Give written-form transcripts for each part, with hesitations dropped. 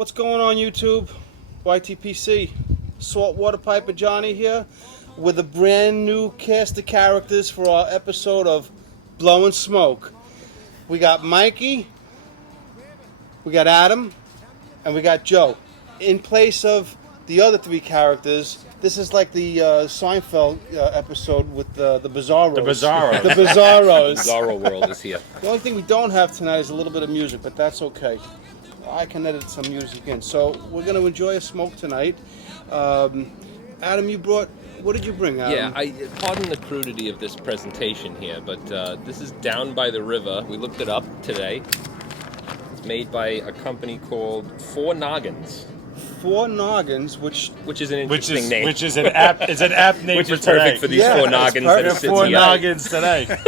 What's going on YouTube? YTPC, Saltwater Piper Johnny here with a brand new cast of characters for our episode of Blowin' Smoke. We got Mikey, we got Adam, and we got Joe. In place of the other three characters, this is like the Seinfeld episode with the Bizarros. The Bizarros. The Bizarros. Bizarro world is here. The only thing we don't have tonight is a little bit of music, but that's okay. I can edit some music in. So we're going to enjoy a smoke tonight. Adam, you brought... What did you bring, Adam? Yeah, pardon the crudity of this presentation here, but this is Down by the River. We looked it up today. It's made by a company called Four Noggins. Four Noggins, which is an interesting name. Which is an app name which for is perfect today. for these four noggins that are sitting Four here. noggins today.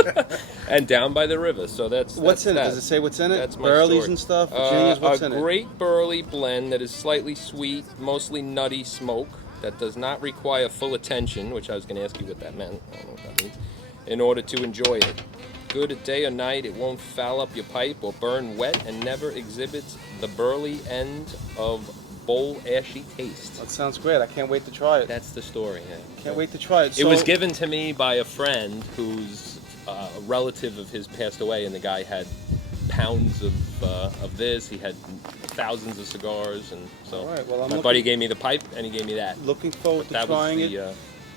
And Down by the River. So that's what's in that. it? Does it say what's in it? That's my Burleys story. and stuff? Virginias, what's in a it? great burley blend that is slightly sweet, mostly nutty smoke that does not require full attention, which I was going to ask you what that meant. I don't know what that means. In order to enjoy it. Good at day or night, it won't foul up your pipe or burn wet and never exhibits the burly end of bowl ashy taste. That sounds great. I can't wait to try it. That's the story. Yeah. Can't wait to try it. It was given to me by a friend whose a relative of his passed away, and the guy had pounds of this. He had thousands of cigars, and so All right, well, my buddy gave me the pipe, and he gave me that. Looking forward to That trying was it. the,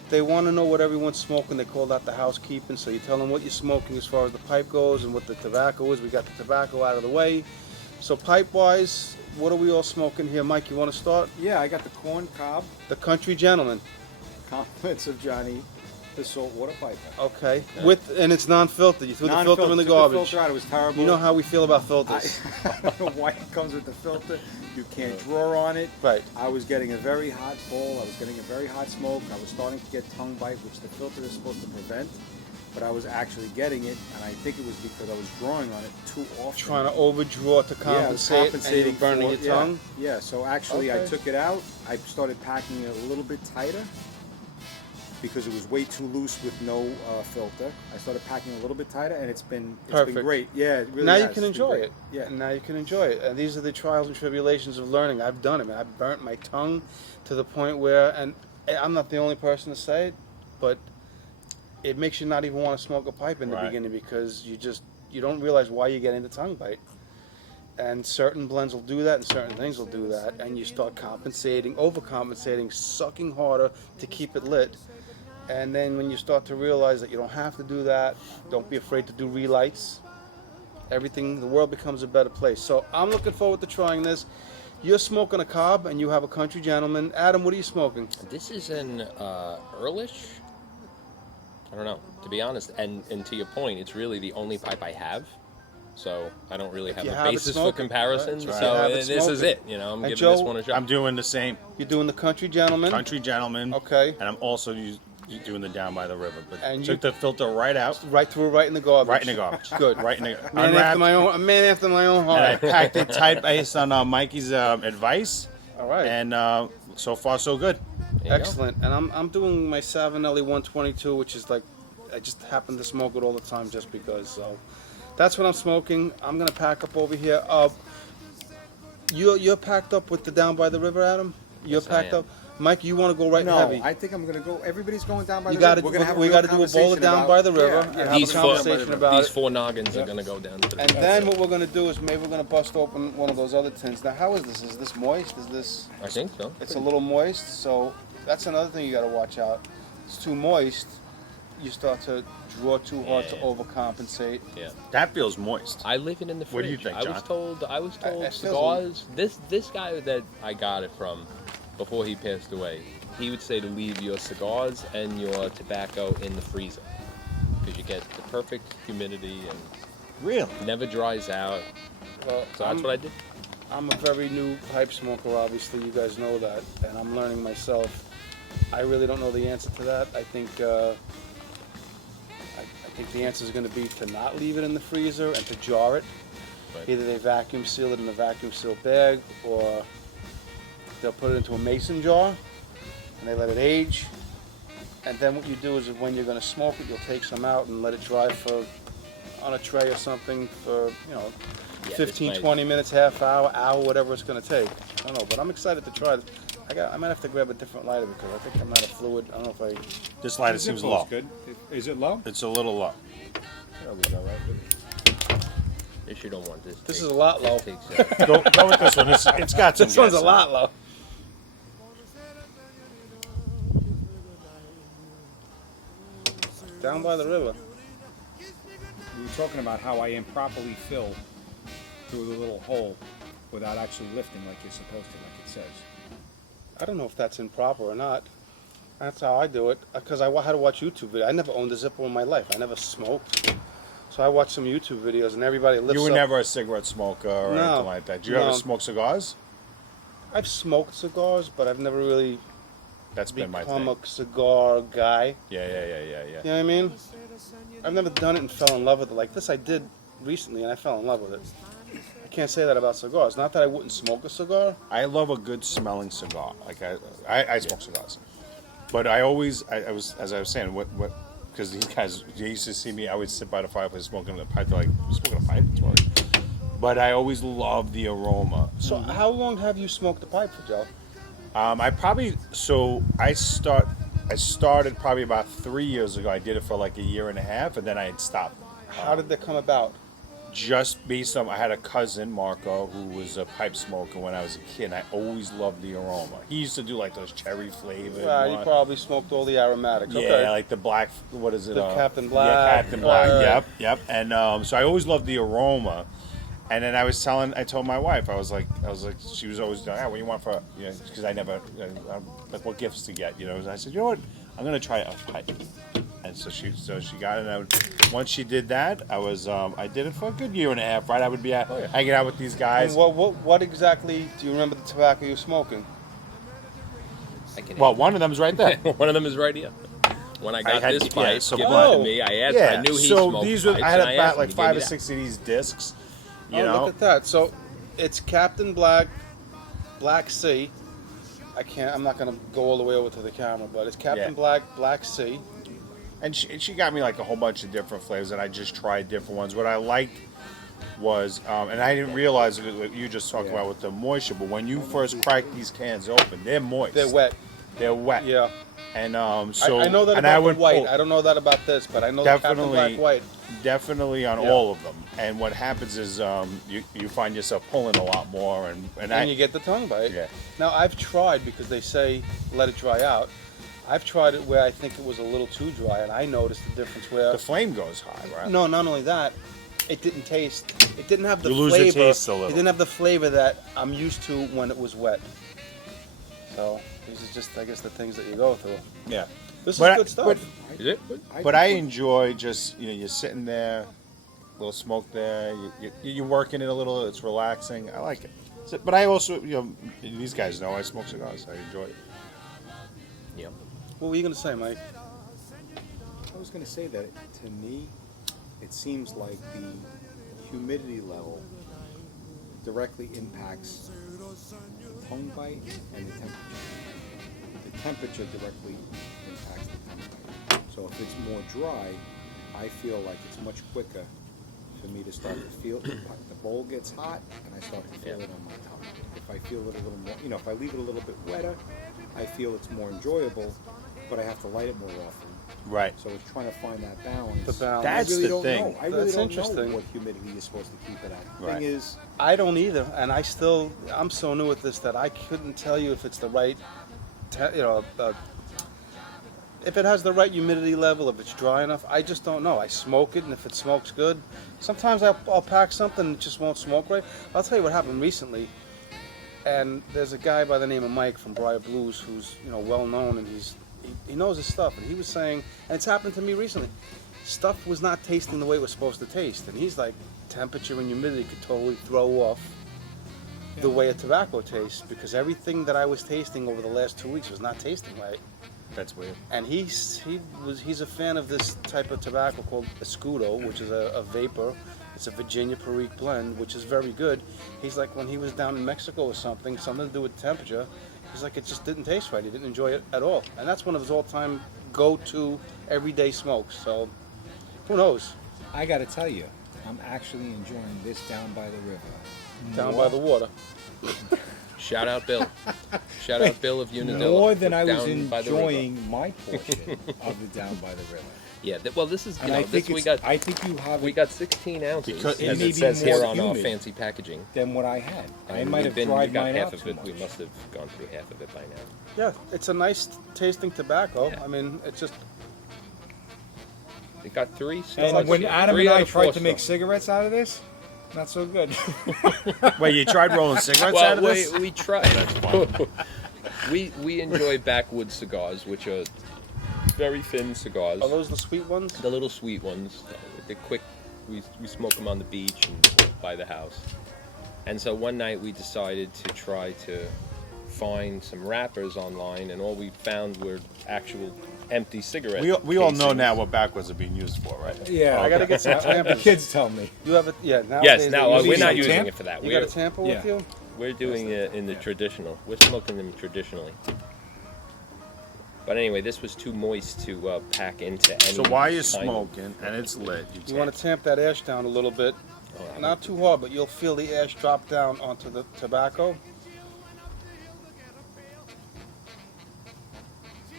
They want to know what everyone's smoking. They call that the housekeeping. So you tell them what you're smoking as far as the pipe goes and what the tobacco is. We got the tobacco out of the way. So pipe-wise, what are we all smoking here? Mike, you want to start? Yeah, I got the corn cob, The Country Gentleman. compliments of Johnny, the saltwater piper. Okay. And it's non-filtered. You threw the filter in the Took garbage. The filter out, it was terrible. You know how we feel about I, filters. I don't know why it comes with the filter. You can't draw on it. Right. I was getting a very hot bowl. I was getting a very hot smoke. I was starting to get tongue bite, which the filter is supposed to prevent. But I was actually getting it, and I think it was because I was drawing on it too often. Trying to overdraw to Yeah, I was compensate, and compensating you're burning for- your tongue. Yeah, so actually I Okay. took it out. I started packing it a little bit tighter because it was way too loose with no filter. I started packing it a little bit tighter, and it's been Perfect. great. Yeah, it really Now has. you can It's been enjoy great. it. Yeah. And now you can enjoy it. And these are the trials and tribulations of learning. I've done it, man. I've burnt my tongue to the point where, and I'm not the only person to say it, but it makes you not even want to smoke a pipe in the Right. beginning because you don't realize why you're getting the tongue bite. And certain blends will do that, and certain things will do that, and you start compensating, overcompensating, sucking harder to keep it lit. And then when you start to realize that you don't have to do that, don't be afraid to do relights. Everything, the world becomes a better place. So I'm looking forward to trying this. You're smoking a cob, and you have a Country Gentleman. Adam, what are you smoking? this is an Earlish. I don't know, to be honest. And to your point, it's really the only pipe I have. So I don't really have you a have it, basis smoke for it. comparison. Right. So Have it, this smoke is it. it. I'm And giving Joe, this one a shot. I'm doing the same. You're doing the Country Gentleman. Country Gentleman. Okay. And I'm also doing the Down by the River. But And took the filter right out. Right through, right in the garbage. Right in the garbage. Good. Right in the Man after unwrapped. my own, a man after my own And I heart. packed it tight based on Mikey's advice. All right. And so far, so good. There you go. Excellent. And I'm doing my Savinelli 122, which is like, I just happen to smoke it all the time just because. So that's what I'm smoking. I'm gonna pack up over here. You're packed up with the Down by the River, Adam? You're Yes, I packed am. up. Mike, you want to go right No, heavy? I think I'm gonna go. Everybody's going down by You the gotta, river. We're gonna have we a got to real do a bowl of conversation Down about- by the river Yeah, and yeah. have a These conversation about these it. four noggins Yeah. are going to go down to the And then what we're gonna do is maybe we're gonna bust open one of those other tins. Now, how is this? Is this moist? Is this? I think so. It's a little moist, so that's another thing you got to watch out. It's too moist, you start to draw too hard to Yeah. overcompensate. Yeah. That feels moist. I leave it in the fridge. What do you think, I was John? told I feel cigars. This guy that I got it from before he passed away, he would say to leave your cigars and your tobacco in the freezer because you get the perfect humidity and Really? it never dries out. Well, So that's what I did. I'm a very new pipe smoker, obviously, you guys know that, and I'm learning myself. I really don't know the answer to that. I think the answer is going to be to not leave it in the freezer and to jar it. Right. Either they vacuum seal it in a vacuum seal bag, or they'll put it into a mason jar and they let it age. And then what you do is when you're going to smoke it, you'll take some out and let it dry for on a tray or something for, Yeah, 15, this might- 20 minutes, half hour, whatever it's going to take. I don't know, but I'm excited to try it. I might have to grab a different lighter because I think I'm out of fluid. I don't know if I... This lighter The seems zip low. flow's good. Is it low? It's a little low. That'll be all right. This you don't want this. This is a lot low. Go with this one. It's got some This one's gas a in it. lot low. Down by the river. We were talking about how I improperly fill through the little hole without actually lifting like you're supposed to, like it says. I don't know if that's improper or not. That's how I do it. Because I had to watch YouTube videos. I never owned a Zippo in my life. I never smoked. So I watched some YouTube videos and everybody lifts You were up. never a cigarette smoker or No. anything like that. Did you No. ever smoke cigars? I've smoked cigars, but I've never really That's been my become thing. a cigar guy. Yeah. You know what I mean? I've never done it and fell in love with it. Like this I did recently and I fell in love with it. I can't say that about cigars. Not that I wouldn't smoke a cigar. I love a good smelling cigar. Like I smoke cigars, but I was as I was saying because these guys, they used to see me. I would sit by the fireplace smoking a pipe. They're like, "You smoking a pipe, Tori?" But I always loved the aroma. So how long have you smoked the pipe for, Joe? I started probably about 3 years ago. I did it for like a year and a half, and then I had stopped. How did that come about? Just based on, I had a cousin, Marco, who was a pipe smoker when I was a kid, and I always loved the aroma. He used to do like those cherry flavored. You probably smoked all the aromatics. Yeah, Okay. like the black, what is it? The Captain Black. Yeah, Captain Black, Right. yep. And so I always loved the aroma. And then I told my wife, I was like, she was always, what do you want for, because I never, like what gifts to get, And I said, you know what, I'm going to try a pipe. And so she got it. And once she did that, I did it for a good year and a half, right? I would be hanging out with these And guys. what exactly do you remember the tobacco you were smoking? I can Well, one of them's right there. one of them is right here. When I got had- this yeah, pipe so given Oh. to me, I asked. Yeah, I knew he so smoked these were, pipes, I had and about asked him like to 5 give or me that. 6 of these discs, Look at that. So it's Captain Black, Black C. I'm not going to go all the way over to the camera, but it's Captain Yeah. Black, Black C. And she got me like a whole bunch of different flavors, and I just tried different ones. What I liked was, and I didn't realize it, what you just talked about with the moisture, but when you first crack these cans open, they're moist. They're wet. They're wet. Yeah. And so I know that and about I the would white. pull- I don't know that about this, but I know the Captain Definitely. Black white. definitely on Yeah. all of them. And what happens is you find yourself pulling a lot more, And you get the tongue bite. Yeah. Now I've tried, because they say let it dry out. I've tried it where I think it was a little too dry, and I noticed the difference where. the flame goes high, right? No, not only that, it didn't taste. It didn't have the You lose the flavor. taste a little. It didn't have the flavor that I'm used to when it was wet. So these are just, I guess, the things that you go through. Yeah. This But is good stuff. Is it? But I enjoy just, you're sitting there, a little smoke there, you're working it a little, it's relaxing. I like it. So, but I also, these guys know I smoke cigars. I enjoy it. Yeah. What were you gonna say, Mike? I was going to say that to me, it seems like the humidity level directly impacts the tongue bite and the temperature. The temperature directly impacts the tongue bite. So if it's more dry, I feel like it's much quicker for me to start to feel the bowl gets hot and I start to feel it on my tongue. If I feel it a little more, if I leave it a little bit wetter, I feel it's more enjoyable, but I have to light it more often. Right. So it's trying to find that balance. The balance. That's I really the don't thing. know. I really That's don't interesting. know what humidity you're supposed to keep it at. The Right. thing is, I don't either, and I'm so new at this that I couldn't tell you if it's the right, if it has the right humidity level, if it's dry enough. I just don't know. I smoke it, and if it smokes good, sometimes I'll pack something and it just won't smoke right. I'll tell you what happened recently. And there's a guy by the name of Mike from Briar Blues who's well known, and he knows his stuff. And he was saying, and it's happened to me recently, stuff was not tasting the way it was supposed to taste. And he's like, temperature and humidity could totally throw off the way a tobacco tastes, because everything that I was tasting over the last 2 weeks was not tasting right. That's weird. And he's a fan of this type of tobacco called Escudo, which is a vapor. It's a Virginia Perique blend, which is very good. He's like, when he was down in Mexico or something to do with temperature, he's like, it just didn't taste right. He didn't enjoy it at all. And that's one of his all-time go-to everyday smokes. So, who knows? I got to tell you, I'm actually enjoying this down by the river. Down by the water. Shout out Bill. Shout out Bill of Unadilla. More than I was Down by the river. enjoying my portion of the down by the river. Yeah, well, this is, you And know, I think this, I think you have we it got 16 ounces, Because as it it says may be here more on our humid. fancy packaging. than what I had. I And might we've have been, dried we got mine half out of too it. We much. must have gone through half of it by now. Yeah, it's a nice tasting tobacco. Yeah. I mean, it's just It got 3 stars. And when Adam 3 and out I of 4 tried to make stars. cigarettes out of this, not so good. Wait, you tried rolling cigarettes out Well, of this? we tried. That's fun. we enjoy backwoods cigars, which are very thin cigars. are those the sweet ones? The little sweet ones. They're quick. We smoke them on the beach and by the house. And so one night we decided to try to find some wrappers online, and all we found were actual empty cigarette We all know casings. now what backwards are being used for, right? Yeah, I gotta get some the tampers. kids tell me. You have it? Yeah. Nowadays Yes, they now use we're these not on using tamp. it for that. You We're, got a tamper Yeah. with you? we're doing it in the traditional. We're smoking them traditionally. But anyway, this was too moist to pack into any. So while you're kind of- smoking and it's lit, You want to tamp that ash down a little bit. Oh, Not too hard, but you'll feel the ash drop down onto the tobacco.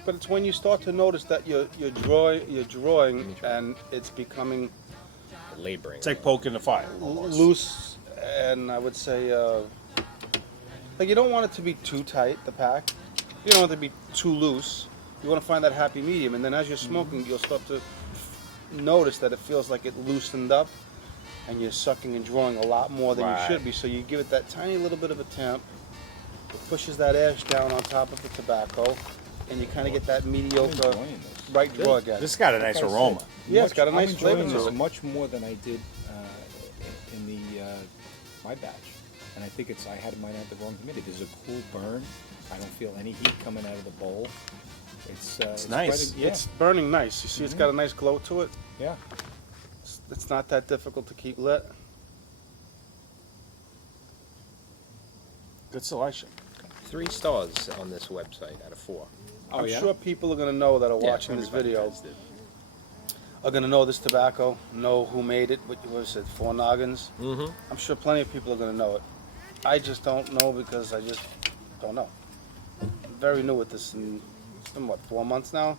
But it's when you start to notice that you're drawing and it's becoming laboring. it's like poking the fire. almost. loose, and I would say like you don't want it to be too tight, the pack. You don't want it to be too loose. You want to find that happy medium, and then as you're smoking, you'll start to notice that it feels like it loosened up, and you're sucking and drawing a lot more than Right. you should be. So you give it that tiny little bit of a tamp. It pushes that ash down on top of the tobacco, and you kind of get that I'm mediocre enjoying this. right draw again. This got a nice Like I aroma. said, Yeah, it's got a I'm nice flavor enjoying to this it. much more than I did in the my batch, and I think I had mine at the wrong humidity. There's a cool burn. I don't feel any heat coming out of the bowl. It's nice. spreading- Yeah, It's burning nice. You see, it's got a nice glow to it. yeah. It's not that difficult to keep lit. Good selection. 3 stars on this website out of 4. Oh, I'm yeah? sure people are going to know that are Yeah, watching this everybody video does it. are going to know this tobacco, know who made it. What was it? 4 Noggins. Mm-hmm. I'm sure plenty of people are going to know it. I just don't know because I just don't know. I'm very new at this. And it's been what, 4 months now.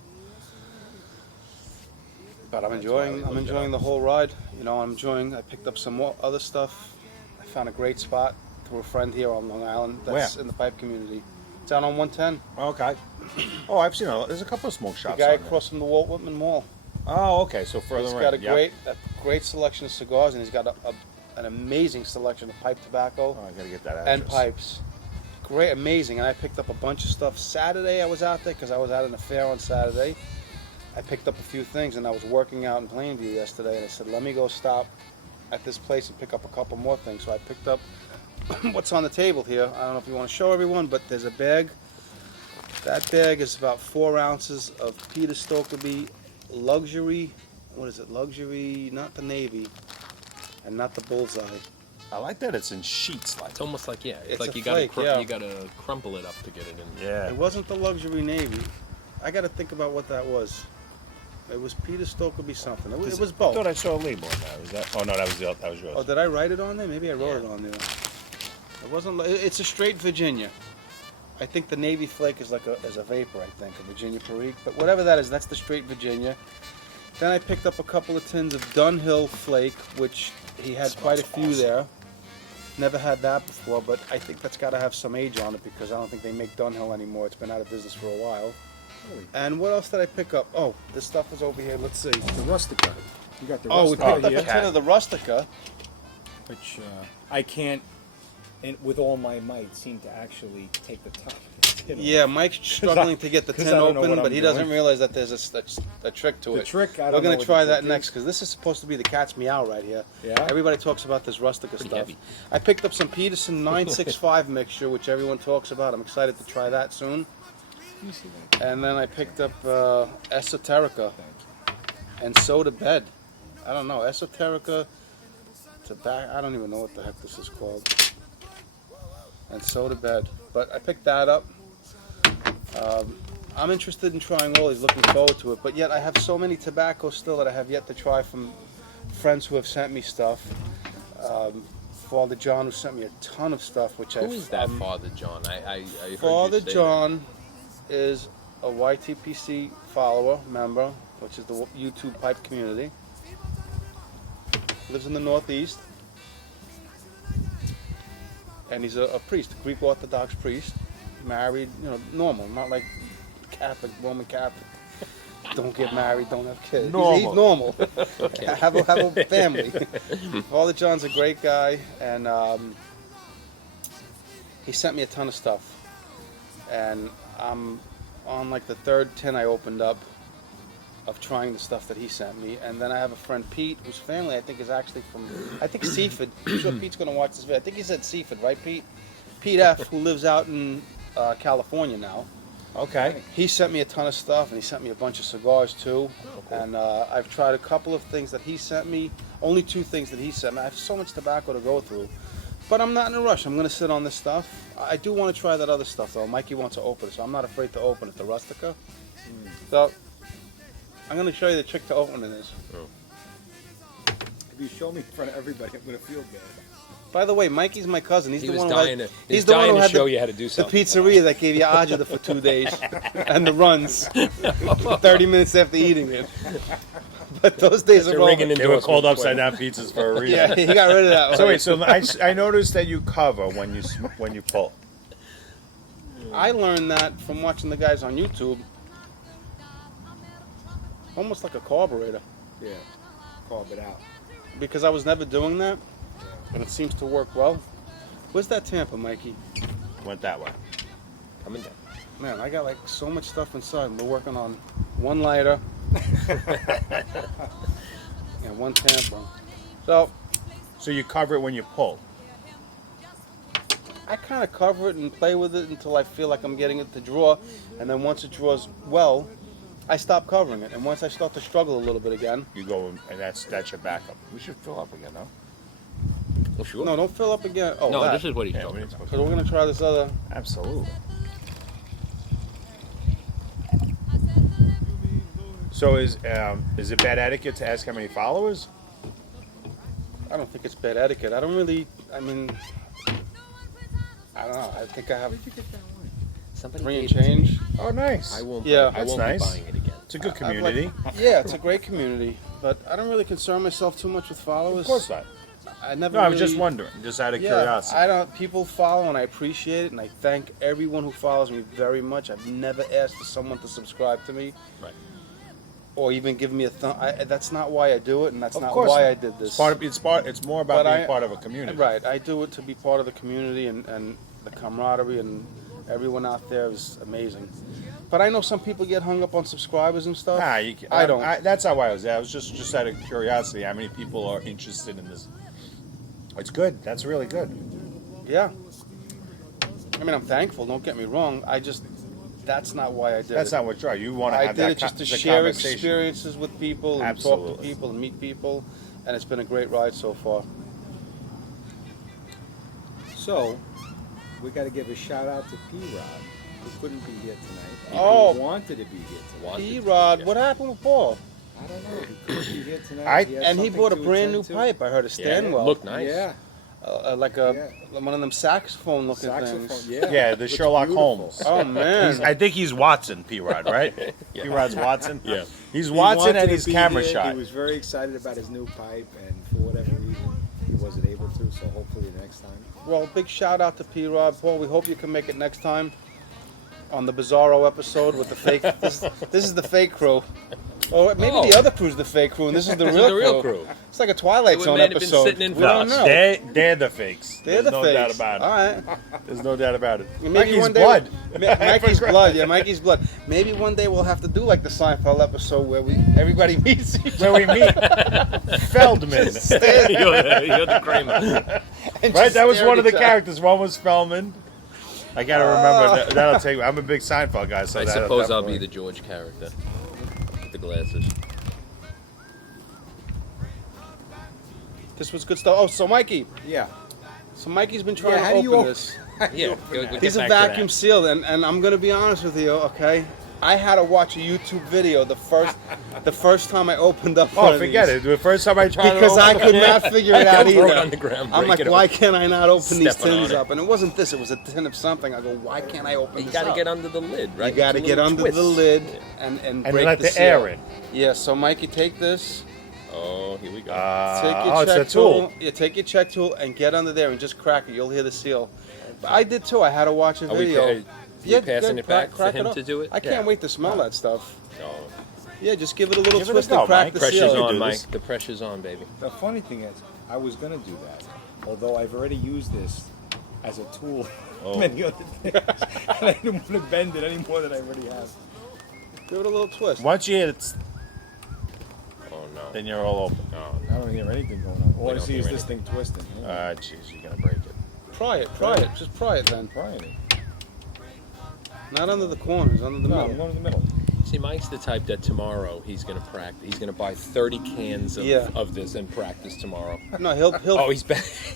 But I'm enjoying the whole ride. You know, I picked up some more other stuff. I found a great spot through a friend here on Long Island. That's Where? in the pipe community. It's down on 110. Okay. Oh, I've seen there's a couple of smoke The shops. guy on there. across from the Walt Whitman Mall. Oh, okay. So further He's in. got a Yep. great selection of cigars, and he's got an amazing selection of pipe tobacco Oh, I gotta get that and address. pipes. Great, amazing. And I picked up a bunch of stuff Saturday. I was out there because I was at an affair on Saturday. I picked up a few things, and I was working out in Plainview yesterday, and I said, let me go stop at this place and pick up a couple more things. So I picked up what's on the table here. I don't know if you want to show everyone, but there's a bag. That bag is about 4 ounces of Peter Stokeby luxury. What is it? Luxury, not the Navy, and not the Bullseye. I like that it's in sheets, like. It's almost like, yeah, It's like a you gotta flake, yeah. you gotta crumple it up to get it in. Yeah. It wasn't the luxury Navy. I got to think about what that was. It was Peter Stokeby something. It was I both. thought I saw a label on that. Was that? Oh no, that was yours. Oh, did I write it on there? Maybe I wrote Yeah. it on there. It wasn't. It's a straight Virginia. I think the Navy flake is like a vapor. I think a Virginia Perique, but whatever that is, that's the straight Virginia. Then I picked up a couple of tins of Dunhill flake, which he had quite a Smells few awesome. there. Never had that before, but I think that's got to have some age on it because I don't think they make Dunhill anymore. It's been out of business for a while. And what else did I pick up? Oh, this stuff is over here. Let's see. The Rustica. You got the Oh, we Rustica picked up here, a tin of the Rustica. which I can't, and with all my might, seem to actually take the top. You know? Yeah, Mike's struggling to get the 'cause tin I don't know open, what but I'm he doesn't doing. realize that there's a trick to The it. trick, I We're don't know going what to try the that trick next is. because this is supposed to be the cat's meow right here. Yeah? Everybody talks about this Rustica stuff. heavy. I picked up some Peterson 965 mixture, which everyone talks about. I'm excited to try that soon. Let me see that. And then I picked up Esoterica Thank you. and Soda Bed. I don't know, Esoterica, tobacco, I don't even know what the heck this is called. And Soda Bed. But I picked that up. I'm interested in trying all these, looking forward to it. But yet I have so many tobaccos still that I have yet to try from friends who have sent me stuff. Father John, who sent me a ton of stuff, which Who is that Father John? I heard Father you say John is a YTPC follower, member, which is the YouTube pipe community. Lives in the Northeast. And he's a priest, a Greek Orthodox priest. Married, normal, not like Catholic, Roman Catholic. Don't get married, don't have kids. He's normal. have a family. Father John's a great guy, and he sent me a ton of stuff. And I'm on like the third tin I opened up of trying the stuff that he sent me. And then I have a friend, Pete, whose family I think is actually from, Seaford. I'm sure Pete's going to watch this video. I think he said Seaford, right, Pete? Pete F., who lives out in California now. Okay. He sent me a ton of stuff, and he sent me a bunch of cigars too. Oh, cool. And I've tried a couple of things that he sent me. Only 2 things that he sent me. I have so much tobacco to go through, but I'm not in a rush. I'm going to sit on this stuff. I do want to try that other stuff though. Mikey wants to open it, so I'm not afraid to open it. The Rustica. So I'm going to show you the trick to opening this. If you show me in front of everybody, I'm gonna feel bad. By the way, Mikey's my cousin. He's He the was one dying who to, had, he's he's the one dying who to had show the, you how to do the something. pizzeria that gave you agita for 2 days and the runs 30 minutes after eating it. But those days That's are a over. ringing They were called endorsement. upside down pizzas for a reason. Yeah, he got rid of that. So one. wait, so I noticed that you cover when you pull. I learned that from watching the guys on YouTube. Almost like a carburetor. Yeah, carve it out. Because I was never doing that, and it seems to work well. Where's that Tampa, Mikey? Went that way. Coming down. Man, I got like so much stuff inside. We're working on one lighter and one Tampa. So you cover it when you pull. I kind of cover it and play with it until I feel like I'm getting it to draw, and then once it draws well, I stop covering it. And once I start to struggle a little bit again, You go and that's your backup. We should fill up again, no? Oh, sure. no, don't fill up again. Oh, No, that. this is what he's Yeah, talking we- about. Because we're gonna try this other. Absolutely. So is it bad etiquette to ask how many followers? I don't think it's bad etiquette. I don't really. I mean, I don't know. I think I have Where'd you get that wine? Somebody 3 and gave it to me. change. Oh, nice. I won't. Yeah. I That's won't nice. be buying it again. It's a good I've like- community. Yeah, it's a great community, but I don't really concern myself too much with followers. Of course not. I never. No, I was really- just wondering, just out of Yeah, curiosity. I don't. People follow, and I appreciate it, and I thank everyone who follows me very much. I've never asked for someone to subscribe to me, Right. or even give me a thumb. That's not why I do it, and that's Of not course why not. I did this. It's more about But being I- part of a community. Right. I do it to be part of the community, and the camaraderie, and everyone out there is amazing. But I know some people get hung up on subscribers and stuff. Nah, I don't. that's how I was. I was just out of curiosity. How many people are interested in this? It's good. That's really good. Yeah. I mean, I'm thankful. Don't get me wrong. That's not why I did That's it. not what you're. You want to I have did that it just to the share conversation. experiences with people and talk to Absolutely. people and meet people, and it's been a great ride so far. So, we got to give a shout out to P-Rod, who couldn't be here tonight. Oh. Who wanted to be here tonight. Wanted to be P-Rod, here. what happened with Paul? I don't know. He couldn't be here tonight. I- had And he something bought a to brand new attend to. pipe. I heard a Yeah, Stanwell. looked nice. Yeah. Like one of them saxophone looking Saxophone. things. Yeah. Yeah, the Looks Sherlock beautiful. Holmes. Oh man. I think he's Watson, P-Rod, right? P-Rod's Watson. Yeah. He's He Watson wanted and to he's be camera here. shy. He was very excited about his new pipe, and for whatever reason, he wasn't able to. So hopefully next time. Well, big shout out to P-Rod. Paul, we hope you can make it next time on the Bizarro episode with the fake. This is the fake crew. Or maybe Oh. the other crew's the fake crew, and this is the This real is the real crew. It's like a Twilight It Zone might have been episode. sitting in We front. don't know. They're the fakes. They're There's the no fakes. doubt about it. All right. There's no doubt about it. Maybe Mikey's one day- blood. Mikey's blood. Yeah, Mikey's blood. Maybe one day we'll have to do like the Seinfeld episode where everybody meets each Where we meet Feldman. you're the Kramer. and Right, just that was stare one at of the each other. characters. One was Feldman. I gotta remember. That'll take. I'm a big Seinfeld guy, so I that'll suppose I'll be definitely- the George character. With the glasses. This was good stuff. Oh, so Mikey. Yeah. So Mikey's been trying Yeah, how to do you open open- this. Yeah. Go These are get back to vacuum sealed, and I'm going to be honest with you, okay? I had to watch a YouTube video the first time I opened up. one Oh, of forget these. it. The first time I tried Because to I open could not figure it out Throw it either. on the ground, I'm break like, it why open. can't I not open these Stepping on tins it. up? And it wasn't this; it was a tin of something. I go, why can't I open You this got to up? get under the lid, right? You got to It's a get little under twist. the lid and and break let the the seal. air in. Yeah. So, Mikey, take this. Oh, here we go. Take your Oh, it's check a tool. Yeah, take your check tool and get under there and just crack it. You'll hear the seal. But I did too. I had to watch a Are we video. passing good. it back for Crack him up. to do it? I can't wait to smell that stuff. Oh. Yeah, just give it a little Give it a twist go, and crack Mike. the Pressure's seal. on, do Mike. this. The pressure's on, baby. The funny thing is, I was gonna do that, although I've already used this as a tool Oh. many other things, and I didn't want to bend it any more than I already have. Give it a little twist. Once you hit it, Oh, no. then you're all open. No. I don't hear anything going on. All We I don't see is hear this thing twisting. Jeez, you're gonna break it. Try it. Just pry it then. Trying it. Not under the corners, under the No, middle. I'm going in the middle. See, Mike's the type that tomorrow he's gonna practice. He's gonna buy 30 cans Yeah. of this and practice tomorrow. No, he'll Oh, he's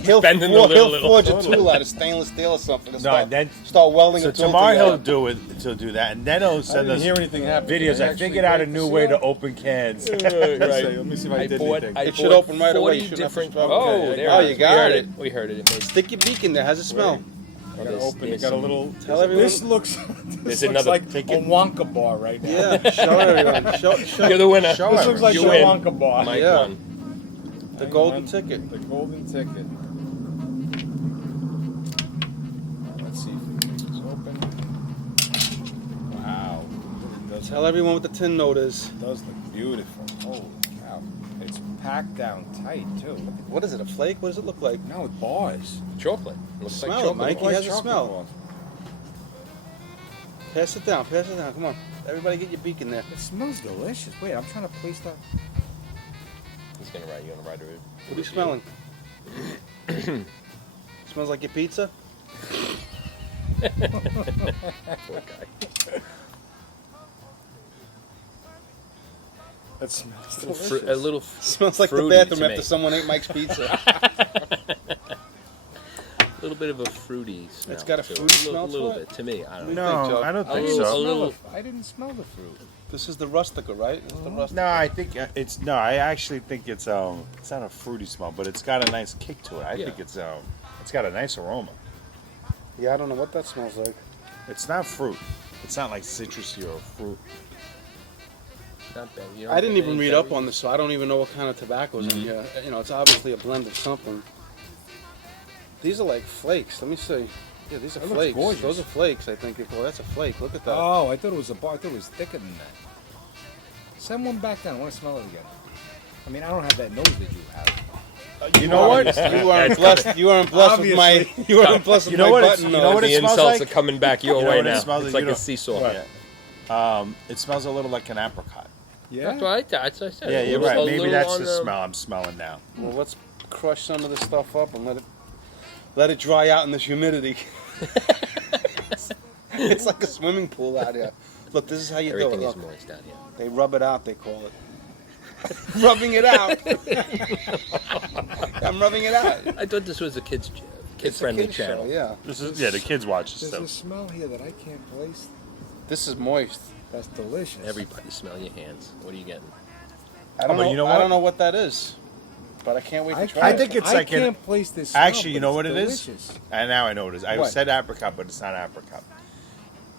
he'll bending for- the he'll little. forge a tool out of stainless steel or something. To No, start, then- start welding So a tool tomorrow he'll together. do it. He'll do that, and then he'll send didn't us hear anything happen. videos. Did I I actually figured out a break new the way seal? to open cans. Let me see if I did anything. It should open right away. You 40 shouldn't have to different. struggle. Oh, Okay. there Oh, it you is. got we heard it. We heard it. It makes. Stick your beak in there. How's it smell? I gotta There's- open. It there's got a some- little. Tell everyone- This looks. There's This looks another- like a take it. Wonka bar right now. Yeah, show everyone. Show You're the winner. Show This everyone. looks like You the win. Wonka bar. Mike Yeah. won. The Hang golden on. ticket. The golden ticket. Let's see if it's open. Wow. It does, Tell everyone what the tin note is. it does look beautiful. Holy cow. It's packed down tight, too. Look at What is it? A flake? What does it look like? No, it bars. Chocolate. Looks Smell like it, chocolate. Mike. He Like has a chocolate smell. bars. Pass it down. Pass it down. Come on. Everybody get your beak in there. It smells delicious. Wait, I'm trying to place that. He's gonna write. You gonna write it? What are you smelling? Smells like your pizza? Poor guy. That smells A delicious. little. Smells like the Fruity bathroom to after me. someone ate Mike's pizza. A little bit of a fruity smell. It's got a to it. fruity smell A little to it? bit to me. I don't know. No, Chuck? I don't A think little- so. a little- I didn't smell the fruit. This is the rustica, right? It's the rustica. No, I think it's no. I actually think it's not a fruity smell, but it's got a nice kick to it. I Yeah. think it's got a nice aroma. Yeah, I don't know what that smells like. It's not fruit. It's not like citrusy or fruit. Not bad. You don't I didn't get even any read up berries? on this, so I don't even know what kind of tobacco's in here. You know, it's obviously a blend of something. These are like flakes. Let me see. Yeah, these are That looks flakes. gorgeous. Those are flakes, I think. Well, that's a flake. Look at that. Oh, I thought it was a bar. I thought it was thicker than that. Send one back down. I want to smell it again. I mean, I don't have that nose that you have. You know what? You weren't blessed. You weren't blessed with my. Obviously. You weren't blessed with You know my what it's- button you know nose. what The it smells insults like? are coming back your You know way what it now. smells It's like? like You a know- seesaw. Yeah. It smells a little like an apricot. Yeah. That's what I said. Yeah, A you're little- right. a Maybe little that's on the smell I'm smelling now. Well, let's crush some of this stuff up and let it dry out in this humidity. It's like a swimming pool out here. Look, this is how you do it. Everything is Look, moist down here. they rub it out. They call it rubbing it out. I'm rubbing it out. I thought this was a It's a kid-friendly kid's show, channel. yeah. This is the kids watch this There's a stuff. smell here that I can't place. This is moist. That's delicious. Everybody smell your hands. What are you getting? I don't but know. you know I what? don't know what that is, but I can't wait to try I it. think it's I like an- can't place this. Smell, Actually, you but know it's what it is? delicious. And now I know what it is. I What? said apricot, but it's not apricot.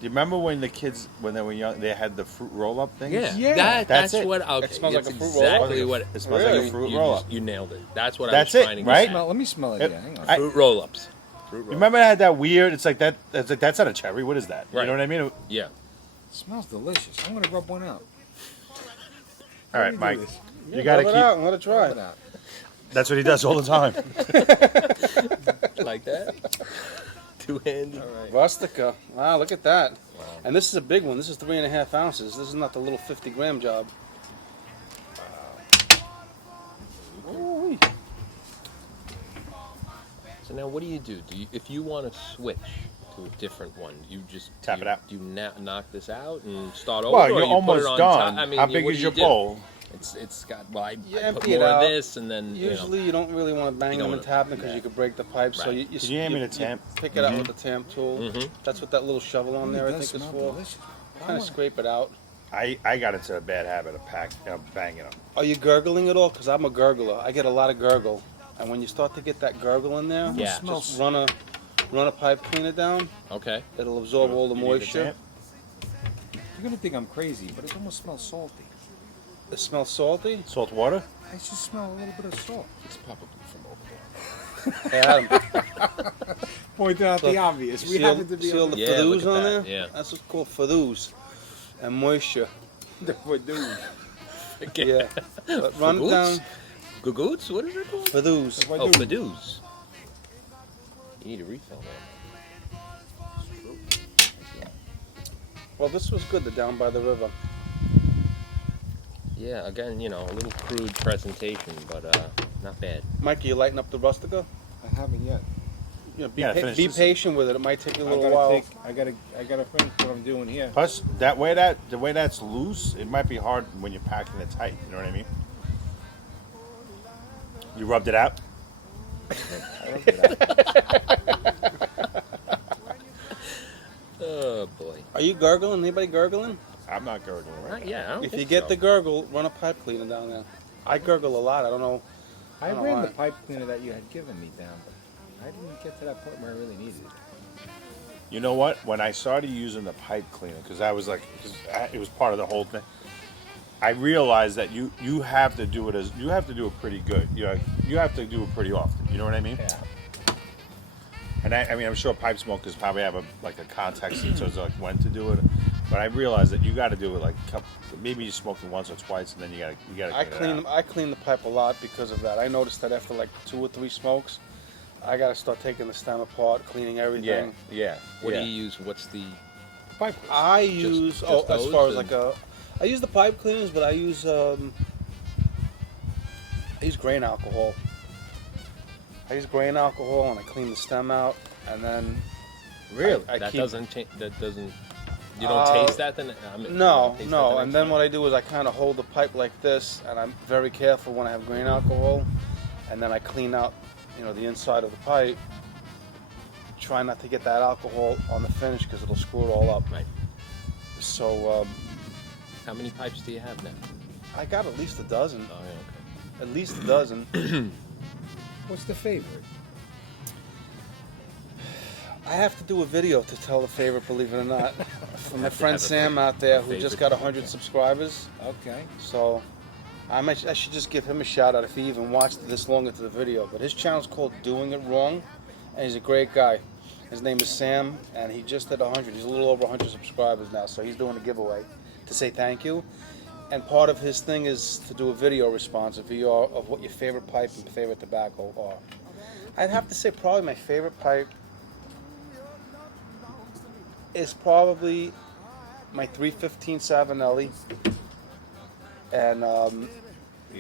Do you remember when the kids, when they were young, they had the fruit roll-up things? Yeah. That's That's it. what. Okay, It smells like that's a fruit roll-up? exactly what. It smells like Really? a fruit you, roll-up. you nailed it. That's what That's I was it, trying to right? get Let me smell it. It- Yeah, hang on. I- at. Fruit roll-ups. Fruit roll-ups. You remember it had that weird? It's like that. It's like that's not a cherry. What is that? Right. You know what I mean? Yeah. It smells delicious. I'm gonna rub one out. All right, do Mike. this. You gotta Rub it keep. out and let it dry. Rub it out. That's what he does all the time. Like that. Two-handed. All right. Rustica. Wow, look at that. And this is a big one. This is 3.5 ounces. This is not the little 50-gram job. Ooh-wee. So now, what do? If you want to switch to a different one, you just Tap it out. Do you knock this out and start over? Well, or you're you put almost it on done. top? I mean, How what big do is you your do? bowl? It's got. Well, I put empty it more of out. this, and then Usually you don't really want to bang You them don't and wanna- tap them because right. you could break the pipe. So Right. you Can you hand me the tamp? pick it out with the tamp tool. Mhm. That's what that little shovel on there I It does think is smell for. delicious. kind of scrape it out. I got into a bad habit of banging them. Are you gurgling at all? Because I'm a gurgler. I get a lot of gurgle. And when you start to get that gurgle in there, Yeah. just run a pipe cleaner down. Okay. It'll absorb all the You need a moisture. tamp? You're gonna think I'm crazy, but it almost smells salty. It smells salty. Salt water? I just smell a little bit of salt. It's probably from over there. Hey, Adam, Pointing out the obvious. We happen to be see all the Yeah, fadoos look at on that, there? yeah. That's what's called fadoos. And moisture. We're dude. Yeah. But run it down. Gugoots? What is it called? Fadoos. Oh, Fadoos. You need a refill, man. Well, this was good, the Down by the River. Yeah, again, you know, a little crude presentation, but not bad. Mikey, you lighting up the Rustica? I haven't yet. You know, Yeah, finish be this. patient with it. It might take you a I little gotta while. I gotta finish what I'm doing here. Plus, the way that's loose, it might be hard when you're packing it tight. You know what I mean? You rubbed it out? I don't get that. Oh, boy. Are you gurgling? Anybody gurgling? I'm not gurgling right Not yet. I don't If think you get so. the gurgle, run a pipe cleaner down there. I gurgle a lot. I don't know. I don't know ran why. the pipe cleaner that you had given me down, but I didn't get to that point where I really needed it. You know what? When I started using the pipe cleaner, because I was like, it was part of the whole thing. I realized that you have to do it pretty good. You have to do it pretty often. You know what I mean? Yeah. And I mean, I'm sure pipe smokers probably have a context in terms of like when to do it. But I realized that you got to do it like maybe you smoked it once or twice, and then you got to. I clean the pipe a lot because of that. I noticed that after like 2 or 3 smokes, I got to start taking the stem apart, cleaning everything. Yeah. What do you use? What's the... Pipe cleaner. I use just as those far as and- like I use the pipe cleaners, but I use grain alcohol. I use grain alcohol and I clean the stem out, and then Really? I that keep- doesn't change... That doesn't... You don't taste that then? I mean, you No, don't taste no. that the And next then time? what I do is I kind of hold the pipe like this, and I'm very careful when I have grain alcohol, and then I clean out, the inside of the pipe. Try not to get that alcohol on the finish because it'll screw it all up. Right. So How many pipes do you have now? I got at least a dozen. Oh, yeah, At least a dozen. What's the favorite? I have to do a video to tell the favorite, believe it or not, from my have to friend have a Sam out there who just favorite. got 100 subscribers. Okay. So I should just give him a shout out if he even watched this long into the video. But his channel's called Doing It Wrong, and he's a great guy. His name is Sam, and he just hit 100. He's a little over 100 subscribers now, so he's doing a giveaway to say thank you. And part of his thing is to do a video response of what your favorite pipe and favorite tobacco are. I'd have to say probably my favorite pipe is probably my 315 Savinelli, and The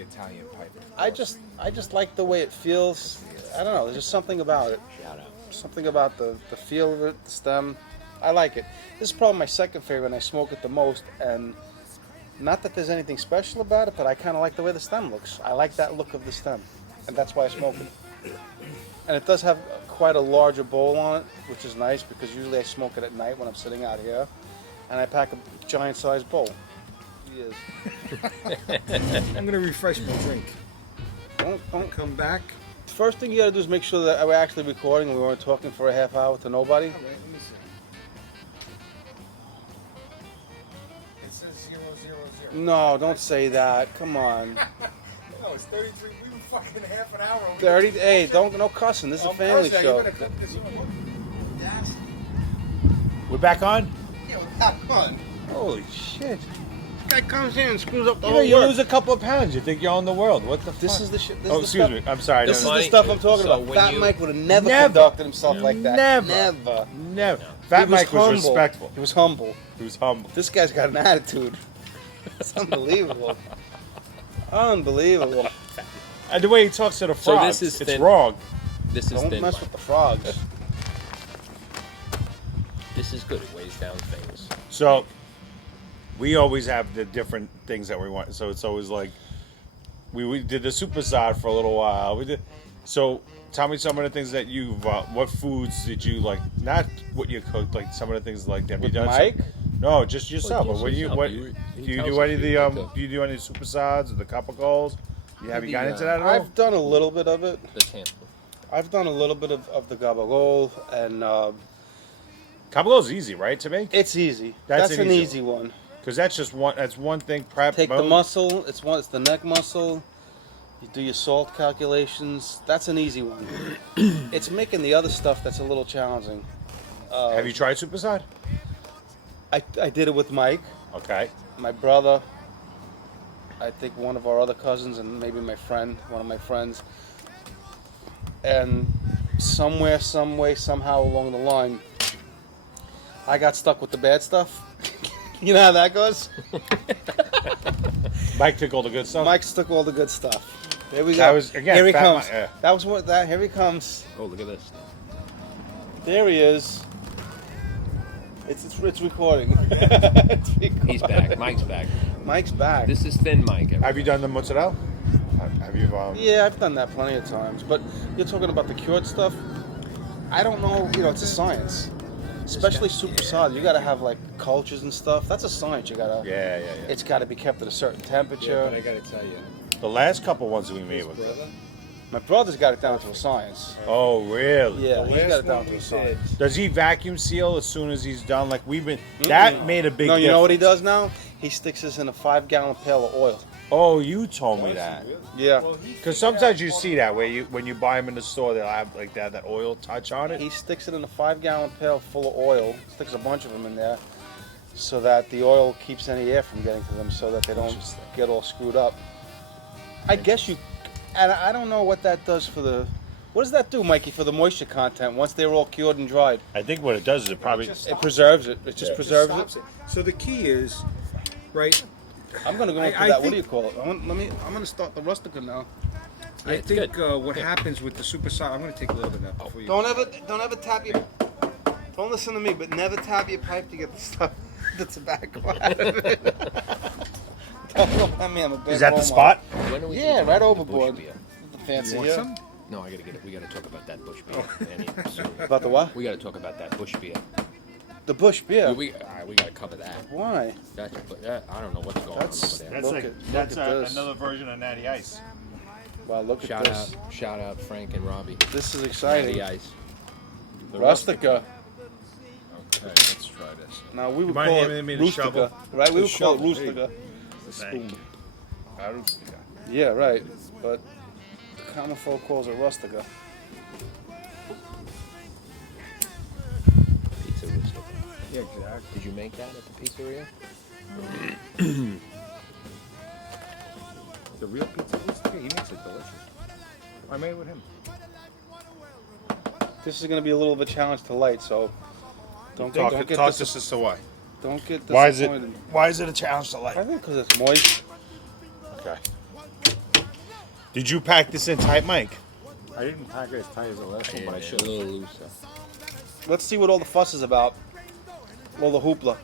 Italian pipe. of I course. just like the way it feels. I don't know. There's just something about it. Shout out. Something about the feel of it, the stem. I like it. This is probably my second favorite, and I smoke it the most. And not that there's anything special about it, but I kind of like the way the stem looks. I like that look of the stem, and that's why I smoke it. And it does have quite a larger bowl on it, which is nice because usually I smoke it at night when I'm sitting out here, and I pack a giant-sized bowl. Yes. I'm gonna refresh my drink. Don't Come back. First thing you gotta do is make sure that we're actually recording and we weren't talking for a half hour to nobody. All right, let me see. It says 000. No, don't say that. Come on. No, it's 33. We were fucking half an hour. 30. Hey, no cussing. This is a family show. We're back on? Yeah, we're back on. Holy shit. This guy comes in and screws up the You know, whole you work. lose a couple of pounds. You think you own the world. What the fuck? This is the shit. Oh, excuse me. I'm sorry. This is no, the Funny. stuff I'm talking So about. when Fat you- Mike would have never Never. conducted himself like that. Never. Never. Never. Fat He Mike was humble. respectful. He was humble. He was humble. This guy's got an attitude. It's unbelievable. Unbelievable. And the way he talks to the So frogs, this is it's thin- wrong. This is Don't thin. mess Mike. with the frogs. This is good. It weighs down things. So we always have the different things that we want. So it's always like we did the supersod for a little while. We did. So tell me some of the things that you've. What foods did you like? Not what you cooked. Like some of the things like that. With Mike? No, just yourself. Well, But when just you yourself. what You- do he you tells do us any of you the like to- do you do any super sides or the couple goals? Have you The, gotten into that at all? I've done a little bit of it. The handful. I've done a little bit of the gabagol, and Couple goals easy, right? To make it's easy. That's That's an an easy easy one. because that's just one. That's one thing. Prep. Take the boom. muscle. It's the neck muscle. You do your salt calculations. That's an easy one. It's making the other stuff that's a little challenging. Have you tried superside? I did it with Mike, Okay. my brother, I think one of our other cousins, and maybe my friend, one of my friends. And somewhere, some way, somehow along the line, I got stuck with the bad stuff. You know how that goes? Mike took all the good stuff. Mike took all the good stuff. Here we go. That was, again, Here he Fat comes. Mike, yeah. That was what that. Here he comes. Oh, look at this. There he is. It's recording. It's recording. He's back. Mike's back. Mike's back. This is Thin Mike. Everybody. Have you done the mozzarella? Have you? Yeah, I've done that plenty of times. But you're talking about the cured stuff. I don't know. You know, it's a science. Especially super solid. You got to have like cultures and stuff. That's a science. You gotta. Yeah. It's got to be kept at a certain Yeah, temperature. but I gotta tell you, The last couple ones we made his with. brother, My brother's got it down to a science. Oh, really? Yeah, the he's got last it down one to we a science. did, Does he vacuum seal as soon as he's done? Like we've been. That made a big. No, you know what he difference. does now? He sticks this in a 5-gallon pail of oil. Oh, you told me that. Yeah. well, he Because sometimes you see that where you when you buy them in the store, they'll have like that oil touch on it. He sticks it in a 5-gallon pail full of oil. Sticks a bunch of them in there, so that the oil keeps any air from getting to them, so that they don't Interesting. get all screwed up. I guess you, and I don't know what that does for the. What does that do, Mikey, for the moisture content once they're all cured and dried? I think what it does is it probably. It preserves it. It just just preserves stops it. So the key is, right? I'm gonna go into I that. What think- do you call it? I'm gonna start the rustica now. I it's think good. what happens with the super solid. I'm gonna take a little bit of that before you. Don't ever tap your. Don't listen to me, but never tap your pipe to get the stuff, the tobacco out of it. Don't look at me. I'm a bad Is that the role spot? When are we Yeah, gonna right talk about overboard. Bush beer? The fancy You want here. some? No, I gotta get it. We gotta talk about that Bush beer. Manny, soon. About the what? We gotta talk about that Bush beer. The Bush beer. We gotta cover that. Why? That's, but that, I don't know what's going That's- on over there. Look at this. another version of Natty Ice. Wow, look Shout at this. shout out Frank and Robbie. This is Natty exciting. Ice. Rustica. Okay, let's try this. Now we would mind call handing it me the rustica, shovel? right? We The would call it shovel, hey. rustica. Thank you. Yeah, right. But the common folk calls it rustica. Pizza Rooster. Yeah, exactly. Did you make that at the pizzeria? The real pizza. Yeah, he makes it delicious. I made it with him. This is going to be a little bit of a challenge to light, so don't Talk, get talk dis- to Sister Y. don't get Why is it? disappointed. Why is it a challenge to I light? think because it's moist. Okay. Did you pack this in tight, Mike? I didn't pack it as tight as the last one, but I A should. little looser. Let's see what all the fuss is about. All the hoopla.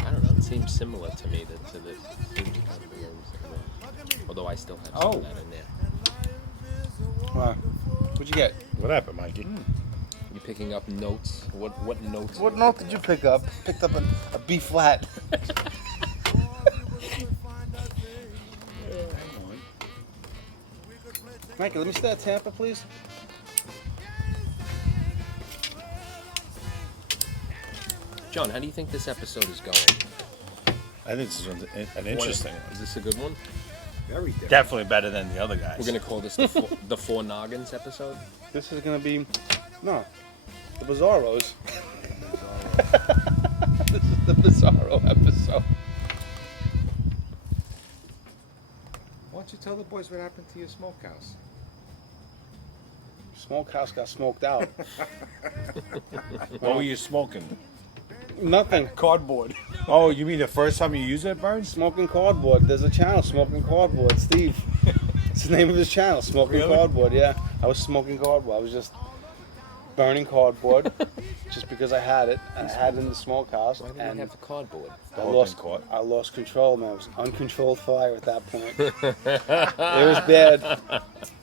I don't know. It seems similar to me to this. Seems kind of a little similar. Although I still have some of that in there. Wow. What'd you get? What happened, Mikey? You picking up notes? What notes? What are you note picking did you up? pick up? Picked up a B flat. Mikey, let me see that tamper, please. John, how do you think this episode is going? I think this is an interesting one. Is this a good one? Very different. Definitely better than the other guys. We're gonna call this the four noggins episode. This is gonna be the Bizarros. This is the Bizarro episode. Why don't you tell the boys what happened to your smokehouse? Smokehouse got smoked out. What were you smoking? Nothing. Cardboard. Oh, you mean the first time you used it, Burns? Smoking cardboard. There's a channel, Smoking Cardboard. Steve. It's the name of his channel, Smoking Really? Cardboard. Yeah, I was smoking cardboard. I was just burning cardboard, just because I had it, and I had it in the smokehouse, Why didn't and we have the cardboard? I Both lost. been caught. I lost control, man. It was uncontrolled fire at that point. It was bad.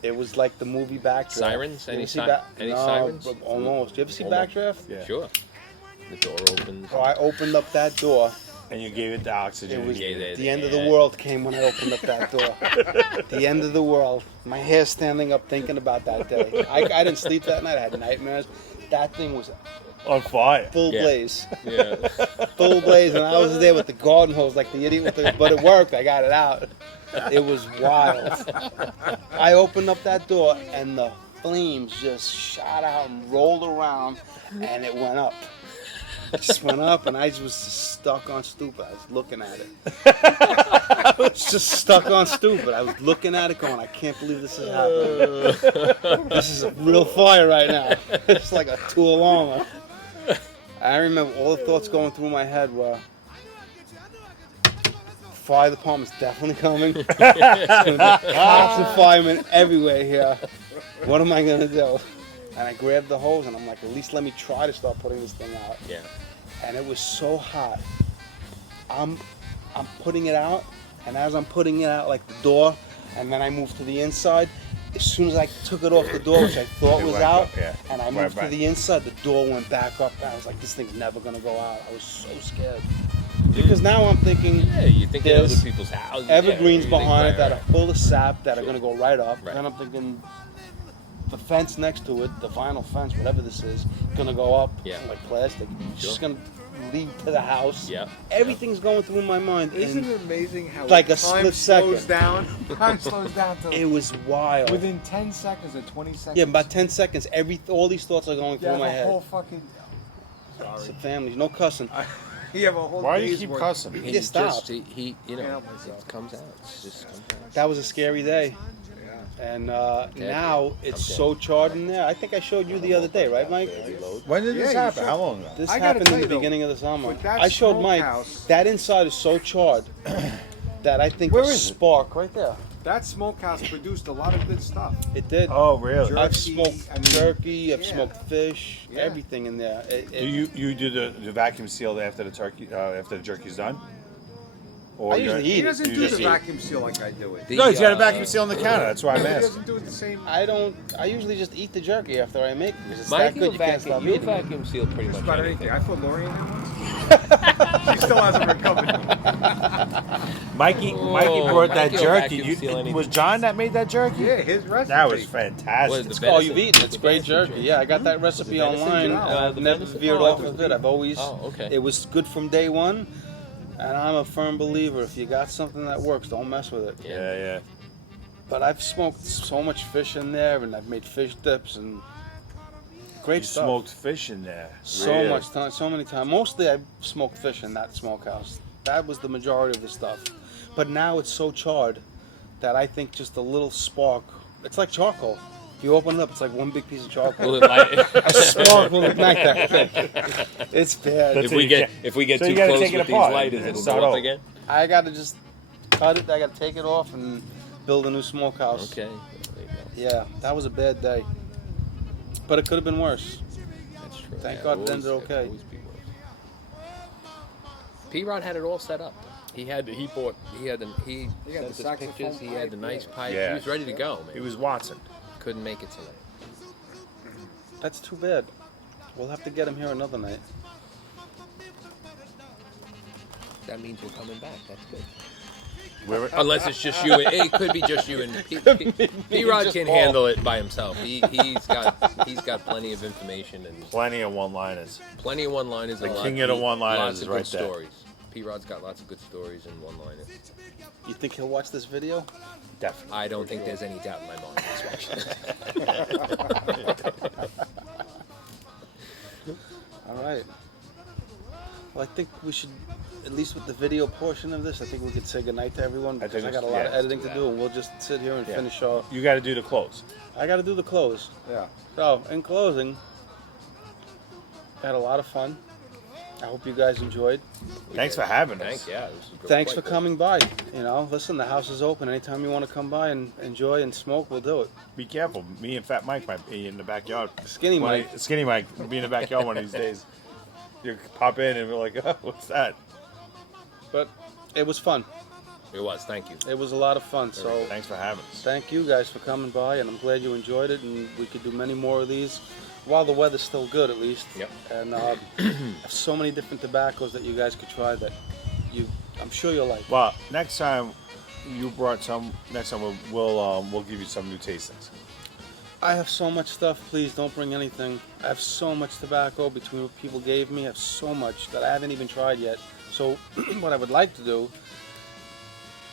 It was like the movie Backdraft. Sirens? You Any ever see si- any no, sirens? but almost. You ever see Almost. Backdraft? Yeah. Sure. The door opens. So I opened up that door. And you gave it the oxygen. It was Yeah, they- the end of yeah. the world came when I opened up that door. The end of the world. My hair's standing up thinking about that day. I didn't sleep that night. I had nightmares. That thing was on fire. full Yeah. blaze. Yeah. Full blaze. And I was there with the garden hose like the idiot with the... But it worked. I got it out. It was wild. I opened up that door and the flames just shot out and rolled around and it went up. It just went up and I was just stuck on stupid. I was looking at it. I was just stuck on stupid. I was looking at it going, I can't believe this is happening. This is a real fire right now. It's like a 2-alarmer. I remember all the thoughts going through my head were, fire department's definitely coming. Cops and firemen everywhere here. What am I going to do? And I grabbed the hose and I'm like, at least let me try to start putting this thing out. Yeah. And it was so hot. I'm putting it out, and as I'm putting it out like the door, and then I moved to the inside. As soon as I took it off the door, which I thought It was went out, up, yeah. and I Went moved to back. the inside, the door went back up. And I was like, this thing's never gonna go out. I was so scared. Because now I'm thinking, Yeah, you think of there's other people's houses. evergreens yeah, you think, behind it right, that right. are full of sap that are Sure. gonna go right up. Right. Then I'm thinking, the fence next to it, the vinyl fence, whatever this is, gonna go up Yeah. like plastic. It's Sure. just gonna lead to the house. Yeah. Everything's going through my mind. Isn't and it amazing how like a time split slows second. down? Time slows down to It was wild. within 10 seconds or 20 seconds. Yeah, about 10 seconds. All these thoughts are going you through have my a head. whole fucking. It's a Sorry. family, no cussing. You have a whole Why do you day's keep worth- cussing? He Just stop. just, he you know, Can't help myself. it comes out. It just comes out. That was a scary day. Yeah. And Yeah. now it's Okay. so charred in there. I think I showed you the other day, right, Mike? Reload. When did Yeah, this you happen? should- How long ago? This I gotta happened tell in you, the though, beginning of the summer. with that I showed Mike. smokehouse- That inside is so charred that I think Where a is it? spark right there. That smokehouse produced a lot of good stuff. It did. Oh, really? I've Jerky, smoked I mean, turkey. I've yeah. smoked fish. Yeah. Everything in there. Do you do the vacuum seal after the turkey after the jerky's done? Or I you- usually He eat it. doesn't You do just the eat. vacuum seal like I do it. The, No, he's got a uh, vacuum seal on the counter. That's why I'm He asking. doesn't do it the same. I usually just eat the jerky after I make it because it's Mike, that good. You can't stop you eating it. vacuum seal pretty much About anything. anything. I put Lori in there once. She still hasn't recovered. Mikey Oh, brought that Mikey will jerky. vacuum seal anything. Was John that made that jerky? Yeah, his recipe. That was fantastic. What is It's the all venison? you've eaten. It's The great venison jerky. Yeah, I got that recipe venison online. jerky? And I've The never venison? veered Oh, off it was of it. I've always. Oh, okay. It was good from day one, and I'm a firm believer. If you got something that works, don't mess with it. Yeah. But I've smoked so much fish in there, and I've made fish dips and great You stuff. smoked fish in there. So Really? much time, so many times. Mostly I smoked fish in that smokehouse. That was the majority of the stuff. But now it's so charred that I think just a little spark. It's like charcoal. If you open it up, it's like one big piece of charcoal. Will it light? A spark will ignite that thing. It's bad. That's if we it, get yeah. if we get So you too gotta close take it with these apart lighters, and it'll start go up over. again. I gotta just cut it. I gotta take it off and build a new smokehouse. Okay. There you go. Yeah, that was a bad day. But it could have been worse. That's true. Thank God it ended always- okay. always be worse. P-Rod had it all set up. He had got sent the us saxophone pictures. He had the pipe, nice yeah. pipe. Yeah. He was ready to go, man. He was Watson. Couldn't make it tonight. That's too bad. We'll have to get him here another night. That means we're coming back. That's good. Where- Unless it's just you. It could be just you and P-Rod just can Paul. handle it by himself. He's got plenty of information and Plenty of one-liners. plenty of one-liners. The and king of the one-liners lots is of right good there. stories. P-Rod's got lots of good stories and one-liners. You think he'll watch this video? Definitely. I don't think there's any doubt in my mind. He's watching. All right. Well, I think we should, at least with the video portion of this, I think we could say goodnight to everyone because I think got a it's- lot of yeah, editing let's to do do, and we'll just sit here and Yeah. finish off. You got to do the close. I got to do the close. Yeah. So, in closing, I had a lot of fun. I hope you guys enjoyed. Thanks for having us. Thanks, yeah. This was great. Thanks for coming by. You know, listen, the house is open. Anytime you want to come by and enjoy and smoke, we'll do it. Be careful. Me and Fat Mike might be in the backyard. Skinny Mike. Skinny Mike will be in the backyard one of these days. You pop in and we're like, oh, what's that? But it was fun. It was. Thank you. It was a lot of fun. So Thanks for having us. thank you guys for coming by, and I'm glad you enjoyed it, and we could do many more of these. while the weather's still good, at least. Yep. And have so many different tobaccos that you guys could try that I'm sure you'll like. Well, next time you brought some. Next time we'll give you some new tastings. I have so much stuff. Please don't bring anything. I have so much tobacco between what people gave me. I have so much that I haven't even tried yet. So what I would like to do,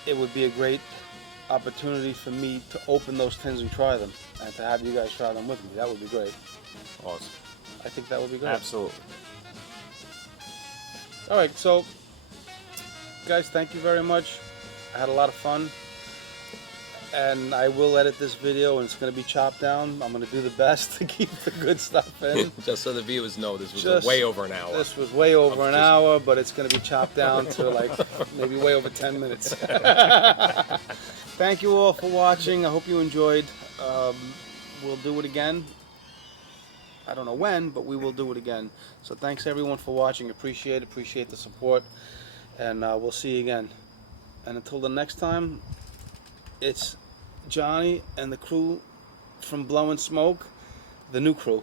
it would be a great opportunity for me to open those tins and try them, and to have you guys try them with me. That would be great. Awesome. I think that would be great. Absolutely. All right, so guys, thank you very much. I had a lot of fun, and I will edit this video, and it's going to be chopped down. I'm going to do the best to keep the good stuff in. Just so the viewers know, this was Just- way over an hour. This was way over an Just- hour, but it's going to be chopped down to like maybe way over 10 minutes. Thank you all for watching. I hope you enjoyed. We'll do it again. I don't know when, but we will do it again. So thanks everyone for watching. Appreciate the support, and we'll see you again. And until the next time, it's Johnny and the crew from Blowin Smoke, the new crew,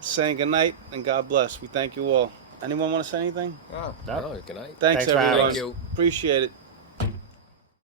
saying good night and God bless. We thank you all. Anyone want to say anything? Oh, No. no, good night. Thanks Thanks for having everyone. us. Thank you. Appreciate it.